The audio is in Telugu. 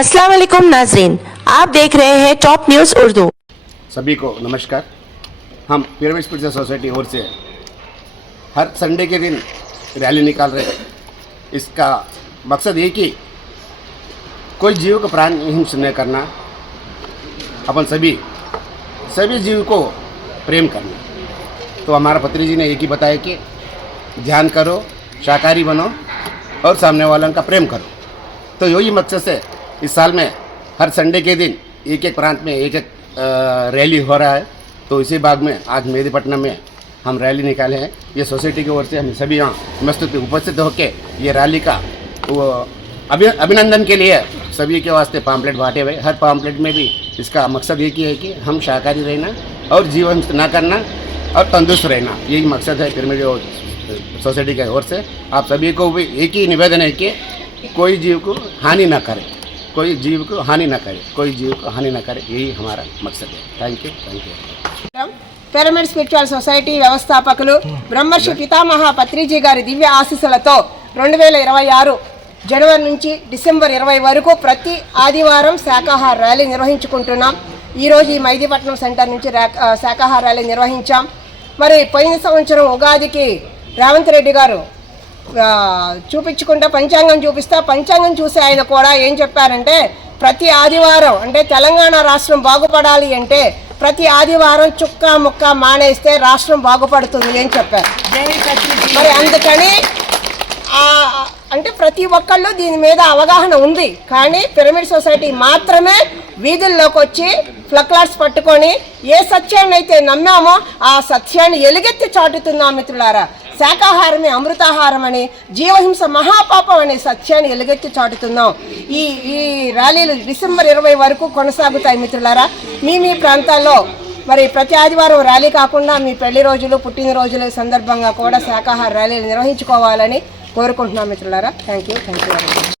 अस्सलाम वालेकुम नाज़रीन, आप देख रहे हैं टॉप न्यूज़ उर्दू। सभी को नमस्कार। हम पिरामिड स्पिरिचुअल सोसाइटी ओर से हर संडे के दिन रैली निकाल रहे हैं। इसका मकसद ये कि कोई जीव को प्राण हिंसा न करना, अपन सभी जीव को प्रेम करना। तो हमारा पत्री जी ने एक ही बताया कि ध्यान करो, शाकाहारी बनो और सामने वालों का प्रेम करो। तो यही मकसद से इस साल में हर संडे के दिन एक प्रांत में एक रैली हो रहा है। तो इसी भाग में आज मेहदीपट्टनम में हम रैली निकाले हैं। ये सोसाइटी की ओर से हम सभी यहाँ उपस्थित होकर ये रैली का अभिनंदन के लिए सभी के वास्ते पाम्पलेट बांटे हुए। हर पाम्पलेट में भी इसका मकसद एक ही है कि हम शाकाहारी रहना और जीव हिंसा ना करना और तंदुरुस्त रहना, यही मकसद है पिरामिड सोसाइटी की ओर से। आप सभी को भी एक ही निवेदन है कि कोई जीव को हानि ना करे, कोई जीव को हानि ना करे, कोई जीव को हानि ना करे, यही हमारा मकसद है। Thank you. Pyramid spiritual society వ్యవస్థాపకులు బ్రహ్మర్షి పితామహ పత్రిజీ గారి దివ్య ఆశీస్సులతో 2026 జనవరి నుంచి డిసెంబర్ 20 వరకు ప్రతి ఆదివారం శాకాహార ర్యాలీ నిర్వహించుకుంటున్నాం। ఈరోజు ఈ మైదీపట్నం సెంటర్ నుంచి శాకాహార ర్యాలీ నిర్వహించాం। మరి పోయిన సంవత్సరం ఉగాదికి రేవంత్ రెడ్డి గారు చూపించకుండా పంచాంగం చూపిస్తా, పంచాంగం చూసి ఆయన కూడా ఏం చెప్పారంటే ప్రతి ఆదివారం అంటే తెలంగాణ రాష్ట్రం బాగుపడాలి అంటే ప్రతి ఆదివారం చుక్క ముక్క మానేస్తే రాష్ట్రం బాగుపడుతుంది అని చెప్పారు। మరి అందుకని అంటే ప్రతి ఒక్కళ్ళు దీని మీద అవగాహన ఉంది, కానీ పిరమిడ్ సొసైటీ మాత్రమే వీధుల్లోకి వచ్చి ఫ్లక్లాట్స్ పట్టుకొని ఏ సత్యాన్ని అయితే నమ్మామో ఆ సత్యాన్ని ఎలుగెత్తి చాటుతున్నాం మిత్రులారా। శాకాహారమే అమృతాహారం అని, జీవహింస మహాపాపం అనే సత్యాన్ని ఎలుగెత్తి చాటుతున్నాం। ఈ ర్యాలీలు డిసెంబర్ 20 వరకు కొనసాగుతాయి మిత్రులారా। మీ ప్రాంతాల్లో మరి ప్రతి ఆదివారం ర్యాలీ కాకుండా మీ పెళ్లి రోజులు, పుట్టినరోజుల సందర్భంగా కూడా శాకాహార ర్యాలీలు నిర్వహించుకోవాలని కోరుకుంటున్నాం మిత్రులారా। Thank you very much.